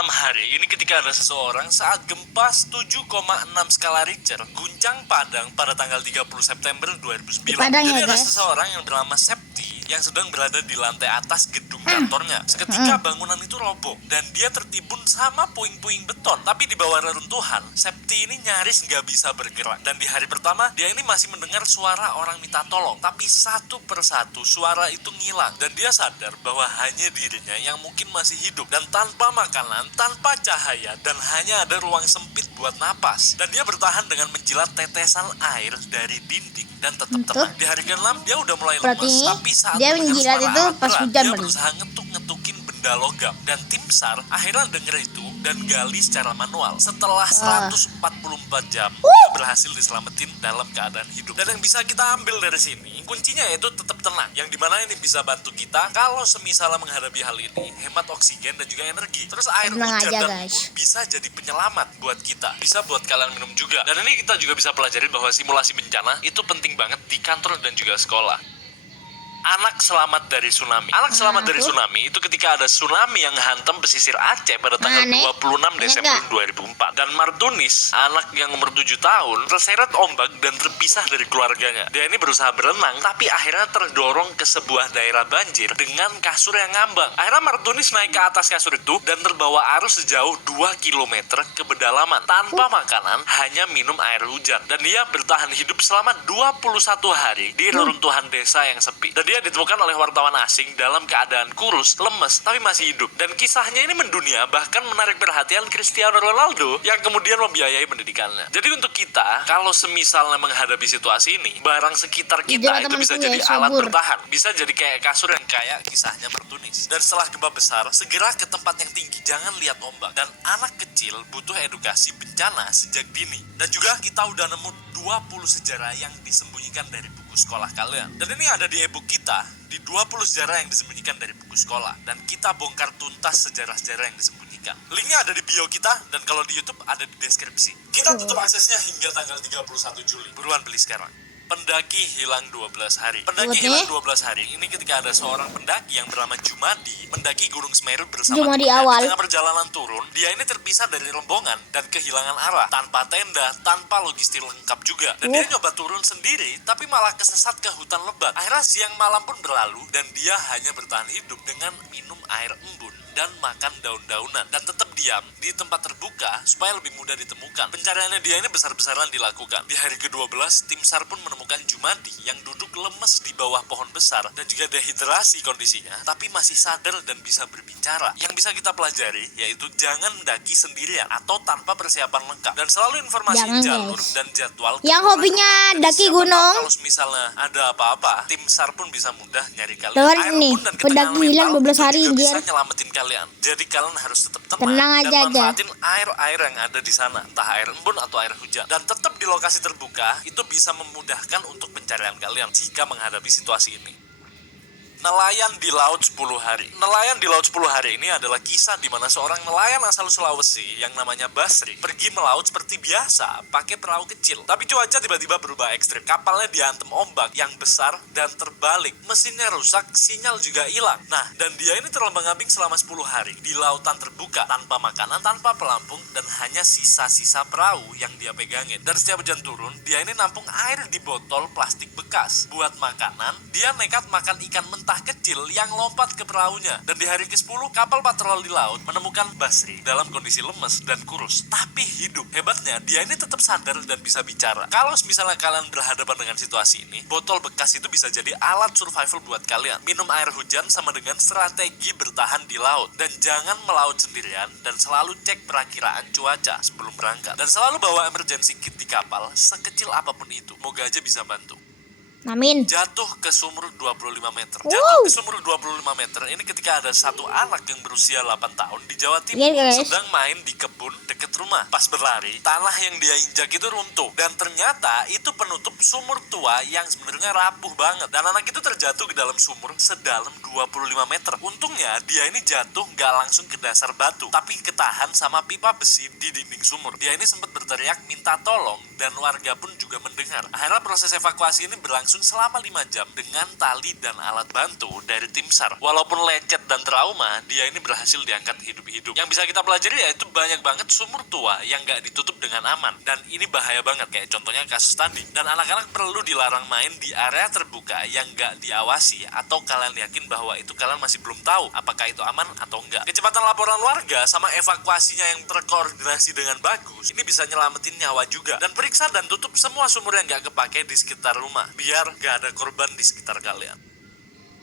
malam hari, ini ketika ada seseorang saat gempa 7,6 skala Richter guncang Padang pada tanggal 30 September 2009. Padang Jadi ya, ada guys. seseorang yang bernama Septi yang sedang berada di lantai atas gedung kantornya. Seketika bangunan itu roboh dan dia tertimbun sama puing-puing beton. Tapi di bawah reruntuhan, Septi ini nyaris nggak bisa bergerak. Dan di hari pertama, dia ini masih mendengar suara orang minta tolong. Tapi satu persatu suara itu ngilang. Dan dia sadar bahwa hanya dirinya yang mungkin masih hidup. Dan tanpa makanan, tanpa cahaya, dan hanya ada ruang sempit buat napas. Dan dia bertahan dengan menjilat tetesan air dari dinding dan tetap tenang. Di hari ke-6 dia udah mulai Berarti lemes, tapi saat dia mendengar menjilat suara itu alat pas berat, hujan dia berarti. berusaha ngetuk-ngetukin benda logam. Dan tim SAR akhirnya denger itu dan gali secara manual. Setelah 144 jam, dia berhasil diselamatin dalam keadaan hidup. Dan yang bisa kita ambil dari sini, kuncinya yaitu tetap tenang. Yang dimana ini bisa bantu kita kalau semisal menghadapi hal ini, hemat oksigen dan juga energi. Terus air Tenang hujan aja, dan guys. embun bisa jadi penyelamat buat kita. Bisa buat kalian minum juga. Dan ini kita juga bisa pelajarin bahwa simulasi bencana itu penting banget di kantor dan juga sekolah. Anak selamat dari tsunami. Anak selamat dari tsunami itu ketika ada tsunami yang hantam pesisir Aceh pada tanggal 26 Desember 2004. Dan Martunis, anak yang umur 7 tahun, terseret ombak dan terpisah dari keluarganya. Dia ini berusaha berenang, tapi akhirnya terdorong ke sebuah daerah banjir dengan kasur yang ngambang. Akhirnya Martunis naik ke atas kasur itu dan terbawa arus sejauh 2 km ke pedalaman. Tanpa makanan, hanya minum air hujan. Dan dia bertahan hidup selama 21 hari di reruntuhan desa yang sepi. Dan dia ditemukan oleh wartawan asing dalam keadaan kurus, lemes, tapi masih hidup. Dan kisahnya ini mendunia, bahkan menarik perhatian Cristiano Ronaldo yang kemudian membiayai pendidikannya. Jadi untuk kita, kalau semisalnya menghadapi situasi ini, barang sekitar kita itu bisa jadi alat bertahan. Bisa jadi kayak kasur yang kayak kisahnya Martunis. Dan setelah gempa besar, segera ke tempat yang tinggi, jangan lihat ombak. Dan anak kecil butuh edukasi bencana sejak dini. Dan juga kita udah nemu 20 sejarah yang disembunyikan dari buku sekolah kalian. Dan ini ada di e-book kita, di 20 sejarah yang disembunyikan dari buku sekolah. Dan kita bongkar tuntas sejarah-sejarah yang disembunyikan. Linknya ada di bio kita, dan kalau di YouTube ada di deskripsi. Kita tutup aksesnya hingga tanggal 31 Juli. Buruan beli sekarang. Pendaki hilang 12 hari. Pendaki hilang 12 hari. Ini ketika ada seorang pendaki yang bernama Jumadi mendaki Gunung Semeru bersama Jumadi temannya. awal. Di tengah perjalanan turun, dia ini terpisah dari rombongan dan kehilangan arah, tanpa tenda, tanpa logistik lengkap juga. Dan dia nyoba turun sendiri, tapi malah kesesat ke hutan lebat. Akhirnya siang malam pun berlalu dan dia hanya bertahan hidup dengan minum air embun dan makan daun-daunan dan tetap diam di tempat terbuka supaya lebih mudah ditemukan. Pencariannya dia ini besar-besaran dilakukan. Di hari ke-12, tim SAR pun menemukan Jumadi yang duduk lemes di bawah pohon besar dan juga dehidrasi kondisinya, tapi masih sadar dan bisa berbicara. Yang bisa kita pelajari yaitu jangan mendaki sendirian atau tanpa persiapan lengkap, dan selalu informasi jalur dan jadwal. Yang hobinya daki gunung, kalau misalnya ada apa-apa, tim SAR pun bisa mudah nyari kalian. Dengar nih, pendaki hilang 12 hari juga bisa anjir. nyelamatin kalian. Jadi kalian harus tetap tenang Tenang dan aja. manfaatin air-air yang ada di sana, entah air embun atau air hujan. Dan tetap di lokasi terbuka, itu bisa memudahkan untuk pencarian kalian jika menghadapi situasi ini. Nelayan di laut 10 hari. Nelayan di laut 10 hari ini adalah kisah di mana seorang nelayan asal Sulawesi yang namanya Basri pergi melaut seperti biasa pakai perahu kecil. Tapi cuaca tiba-tiba berubah ekstrim. Kapalnya dihantam ombak yang besar dan terbalik. Mesinnya rusak, sinyal juga hilang. Nah, dan dia ini terombang-ambing selama 10 hari di lautan terbuka tanpa makanan, tanpa pelampung, dan hanya sisa-sisa perahu yang dia pegangin. Dan setiap hujan turun, dia ini nampung air di botol plastik bekas. Buat makanan, dia nekat makan ikan mentah kecil yang lompat ke perahunya. Dan di hari ke-10, kapal patroli laut menemukan Basri dalam kondisi lemes dan kurus, tapi hidup. Hebatnya, dia ini tetap sadar dan bisa bicara. Kalau misalnya kalian berhadapan dengan situasi ini, botol bekas itu bisa jadi alat survival buat kalian. Minum air hujan sama dengan strategi bertahan di laut. Dan jangan melaut sendirian, dan selalu cek perakiraan cuaca sebelum berangkat. Dan selalu bawa emergency kit di kapal, sekecil apapun itu. Moga aja bisa bantu. Amin. Jatuh ke sumur 25 meter. Jatuh ke sumur 25 meter ini ketika ada satu anak yang berusia 8 tahun di Jawa Timur sedang main di kebun dekat rumah. Pas berlari, tanah yang dia injak itu runtuh. Dan ternyata itu penutup sumur tua yang sebenarnya rapuh banget. Dan anak itu terjatuh ke dalam sumur sedalam 25 meter. Untungnya dia ini jatuh gak langsung ke dasar batu, tapi ketahan sama pipa besi di dinding sumur. Dia ini sempat berteriak minta tolong dan warga pun juga mendengar. Akhirnya proses evakuasi ini berlangsung berlangsung selama 5 jam dengan tali dan alat bantu dari tim SAR. Walaupun lecet dan trauma, dia ini berhasil diangkat hidup-hidup. Yang bisa kita pelajari yaitu banyak banget sumur tua yang gak ditutup dengan aman. Dan ini bahaya banget, kayak contohnya kasus tadi. Dan anak-anak perlu dilarang main di area terbuka yang gak diawasi, atau kalian yakin bahwa itu kalian masih belum tahu apakah itu aman atau enggak. Kecepatan laporan warga sama evakuasinya yang terkoordinasi dengan bagus, ini bisa nyelamatin nyawa juga. Dan periksa dan tutup semua sumur yang gak kepake di sekitar rumah, biar gak ada korban di sekitar kalian.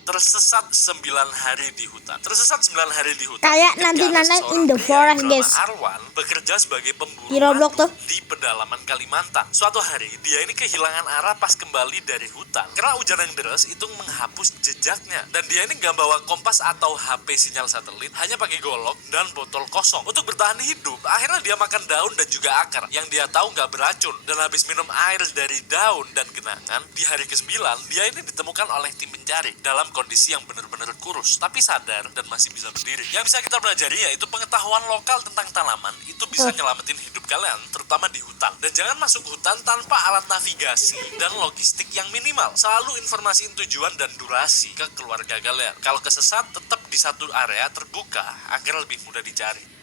Tersesat 9 hari di hutan. Tersesat 9 hari di hutan. Kayak nanti Nanang in the forest, guys. Arwan bekerja sebagai pemburu Di Roblox madu tuh. di pedalaman Kalimantan. Suatu hari dia ini kehilangan arah pas kembali dari hutan. Karena hujan yang deras itu menghapus jejaknya. Dan dia ini nggak bawa kompas atau HP sinyal satelit, hanya pakai golok dan botol kosong. Untuk bertahan hidup, akhirnya dia makan daun dan juga akar yang dia tahu nggak beracun. Dan habis minum air dari daun dan genangan, di hari ke-9 dia ini ditemukan oleh tim pencari dalam kondisi yang benar-benar kurus, tapi sadar dan masih bisa berdiri. Yang bisa kita pelajari yaitu pengetahuan lokal tentang tanaman itu bisa nyelamatin hidup kalian, terutama di hutan. Dan jangan masuk hutan tanpa alat navigasi dan logistik yang minimal. Selalu informasiin tujuan dan durasi ke keluarga kalian. Kalau kesesat, tetap di satu area terbuka agar lebih mudah dicari.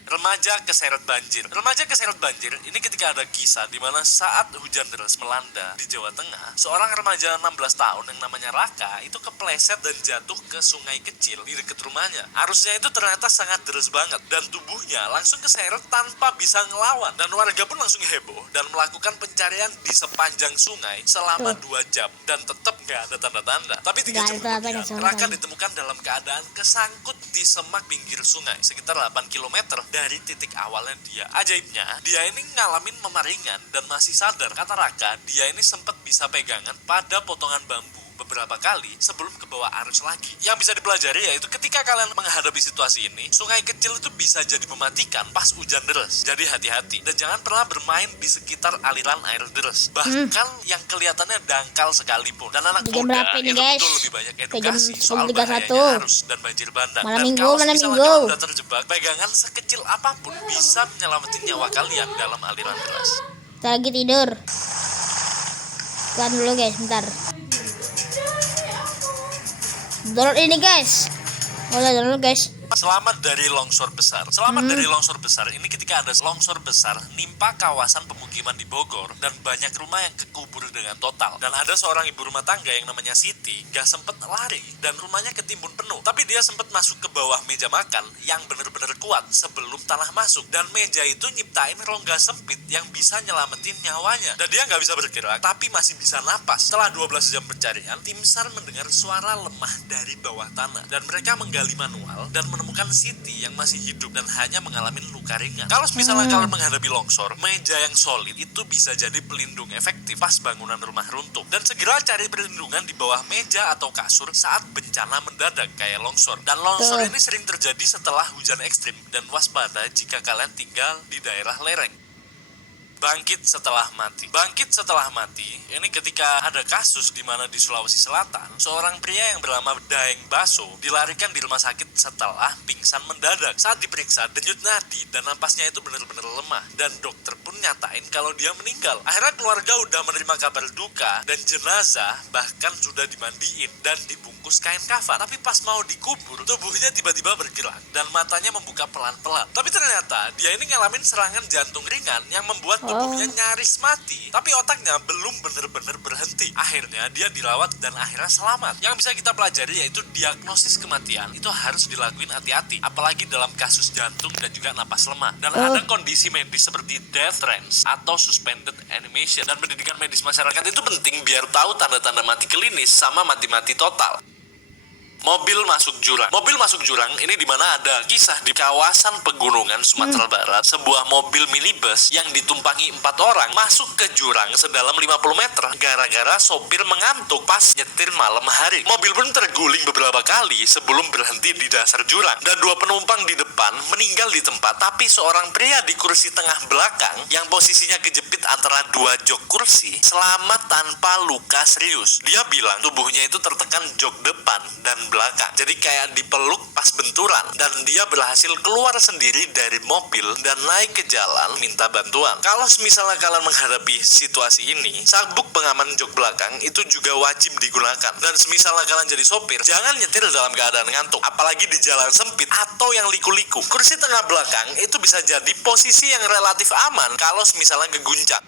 Remaja keseret banjir. Remaja keseret banjir ini ketika ada kisah di mana saat hujan deras melanda di Jawa Tengah, seorang remaja 16 tahun yang namanya Raka itu kepleset dan jatuh ke sungai kecil di dekat rumahnya. Arusnya itu ternyata sangat deras banget dan tubuhnya langsung keseret tanpa bisa ngelawan. Dan warga pun langsung heboh dan melakukan pencarian di sepanjang sungai selama 2 jam dan tetap gak ada tanda-tanda. Tapi 3 jam kemudian, Raka ditemukan dalam keadaan kesangkut di semak pinggir sungai sekitar 8 km dari titik awalnya dia. Ajaibnya, dia ini ngalamin memaringan dan masih sadar. Kata Raka, dia ini sempat bisa pegangan pada potongan bambu beberapa kali sebelum ke bawah arus lagi. Yang bisa dipelajari yaitu ketika kalian menghadapi situasi ini, sungai kecil itu bisa jadi mematikan pas hujan deras. Jadi hati-hati dan jangan pernah bermain di sekitar aliran air deras. Bahkan yang kelihatannya dangkal sekalipun. Dan anak muda itu betul lebih banyak edukasi soal bahayanya arus dan banjir bandang. Dan kalau misalnya udah terjebak, pegangan sekecil apapun bisa menyelamatin nyawa kalian dalam aliran deras. Kita lagi tidur. Kan dulu guys, bentar. Download ini guys. Udah download guys. Selamat dari longsor besar. Selamat dari longsor besar. Ini ketika ada longsor besar nimpa kawasan pemukiman di Bogor dan banyak rumah yang kekubur dengan total. Dan ada seorang ibu rumah tangga yang namanya Siti gak sempet lari dan rumahnya ketimbun penuh. Tapi dia sempet masuk ke bawah meja makan yang bener-bener kuat sebelum tanah masuk. Dan meja itu nyiptain rongga sempit yang bisa nyelamatin nyawanya. Dan dia gak bisa bergerak tapi masih bisa napas. Setelah 12 jam pencarian, tim SAR mendengar suara lemah dari bawah tanah. Dan mereka menggali manual dan menemukan Siti yang masih hidup dan hanya mengalami luka ringan. Kalau misalnya kalian menghadapi longsor, meja yang solid itu bisa jadi pelindung efektif pas bangunan rumah runtuh. Dan segera cari perlindungan di bawah meja atau kasur saat bencana mendadak kayak longsor. Dan longsor ini sering terjadi setelah hujan ekstrim dan waspada jika kalian tinggal di daerah lereng. Bangkit setelah mati. Bangkit setelah mati, ini ketika ada kasus di mana di Sulawesi Selatan, seorang pria yang bernama Daeng Baso dilarikan di rumah sakit setelah pingsan mendadak. Saat diperiksa, denyut nadi dan napasnya itu benar-benar lemah. Dan dokter pun nyatain kalau dia meninggal. Akhirnya keluarga udah menerima kabar duka dan jenazah bahkan sudah dimandiin dan dibungkus kain kafan. Tapi pas mau dikubur, tubuhnya tiba-tiba bergerak dan matanya membuka pelan-pelan. Tapi ternyata dia ini ngalamin serangan jantung ringan yang membuat tubuhnya nyaris mati, tapi otaknya belum benar-benar berhenti. Akhirnya dia dirawat dan akhirnya selamat. Yang bisa kita pelajari yaitu diagnosis kematian itu harus dilakuin hati-hati, apalagi dalam kasus jantung dan juga napas lemah. Dan ada kondisi medis seperti death trance atau suspended animation. Dan pendidikan medis masyarakat itu penting biar tahu tanda-tanda mati klinis sama mati-mati total. Mobil masuk jurang. Mobil masuk jurang ini dimana ada kisah di kawasan pegunungan Sumatera Barat. Sebuah mobil minibus yang ditumpangi 4 orang masuk ke jurang sedalam 50 meter gara-gara sopir mengantuk pas nyetir malam hari. Mobil pun terguling beberapa kali sebelum berhenti di dasar jurang. Dan 2 penumpang di depan meninggal di tempat, tapi seorang pria di kursi tengah belakang yang posisinya kejepit antara 2 jok kursi selamat tanpa luka serius. Dia bilang tubuhnya itu tertekan jok depan dan belakang. Jadi kayak dipeluk pas benturan, dan dia berhasil keluar sendiri dari mobil dan naik ke jalan minta bantuan. Kalau misalnya kalian menghadapi situasi ini, sabuk pengaman jok belakang itu juga wajib digunakan. Dan misalnya kalian jadi sopir, jangan nyetir dalam keadaan ngantuk, apalagi di jalan sempit atau yang liku-liku. Kursi tengah belakang itu bisa jadi posisi yang relatif aman kalau misalnya keguncang.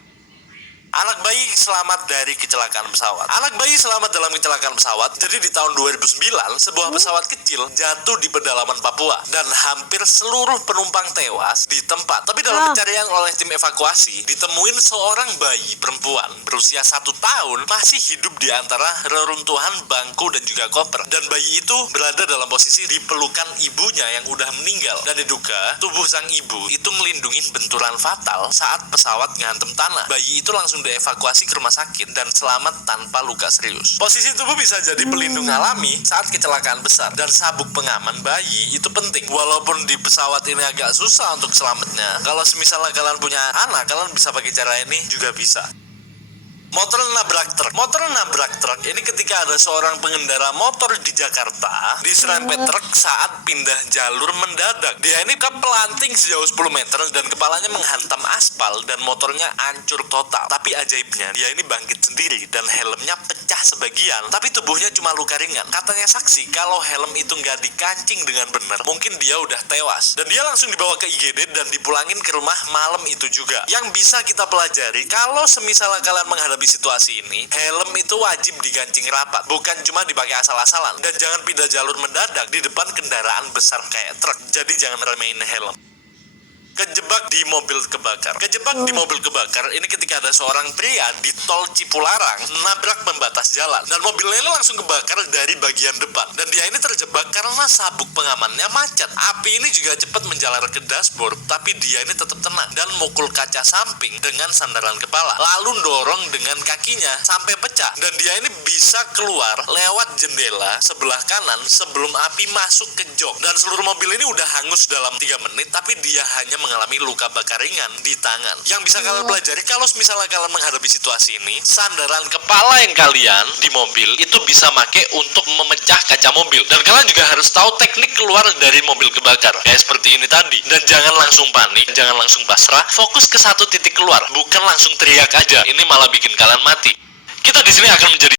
Anak bayi selamat dari kecelakaan pesawat. Anak bayi selamat dalam kecelakaan pesawat. Jadi di tahun 2009, sebuah pesawat kecil jatuh di pedalaman Papua dan hampir seluruh penumpang tewas di tempat. Tapi dalam pencarian oleh tim evakuasi, ditemuin seorang bayi perempuan berusia 1 tahun masih hidup di antara reruntuhan bangku dan juga koper. Dan bayi itu berada dalam posisi di pelukan ibunya yang udah meninggal. Dan diduga tubuh sang ibu itu ngelindungin benturan fatal saat pesawat ngantem tanah. Bayi itu langsung dievakuasi ke rumah sakit dan selamat tanpa luka serius. Posisi tubuh bisa jadi pelindung alami saat kecelakaan besar, dan sabuk pengaman bayi itu penting. Walaupun di pesawat ini agak susah untuk selamatnya, kalau misalnya kalian punya anak, kalian bisa pakai cara ini juga bisa. Motor nabrak truk. Motor nabrak truk ini ketika ada seorang pengendara motor di Jakarta diserempet truk saat pindah jalur mendadak. Dia ini kepelanting sejauh 10 meter dan kepalanya menghantam aspal dan motornya hancur total. Tapi ajaibnya, dia ini bangkit sendiri dan helmnya pecah sebagian, tapi tubuhnya cuma luka ringan. Katanya saksi, kalau helm itu nggak dikancing dengan benar, mungkin dia udah tewas. Dan dia langsung dibawa ke IGD dan dipulangin ke rumah malam itu juga. Yang bisa kita pelajari, kalau semisal kalian menghadapi situasi ini, helm itu wajib digancing rapat, bukan cuma dipakai asal-asalan. Dan jangan pindah jalur mendadak di depan kendaraan besar kayak truk. Jadi jangan remehin helm. Kejebak di mobil kebakar. Kejebak di mobil kebakar ini ketika ada seorang pria di tol Cipularang nabrak pembatas jalan, dan mobilnya ini langsung kebakar dari bagian depan, dan dia ini terjebak karena sabuk pengamannya macet. Api ini juga cepat menjalar ke dashboard, tapi dia ini tetap tenang dan mukul kaca samping dengan sandaran kepala, lalu dorong dengan kakinya sampai pecah, dan dia ini bisa keluar lewat jendela sebelah kanan sebelum api masuk ke jok. Dan seluruh mobil ini udah hangus dalam 3 menit, tapi dia hanya mengalami luka bakar ringan di tangan. Yang bisa kalian pelajari kalau misalnya kalian menghadapi situasi ini, sandaran kepala yang kalian di mobil itu bisa make untuk memecah kaca mobil. Dan kalian juga harus tahu teknik keluar dari mobil kebakar, kayak seperti ini tadi. Dan jangan langsung panik, jangan langsung pasrah, fokus ke satu titik keluar, bukan langsung teriak aja. Ini malah bikin kalian mati. Kita di sini akan menjadi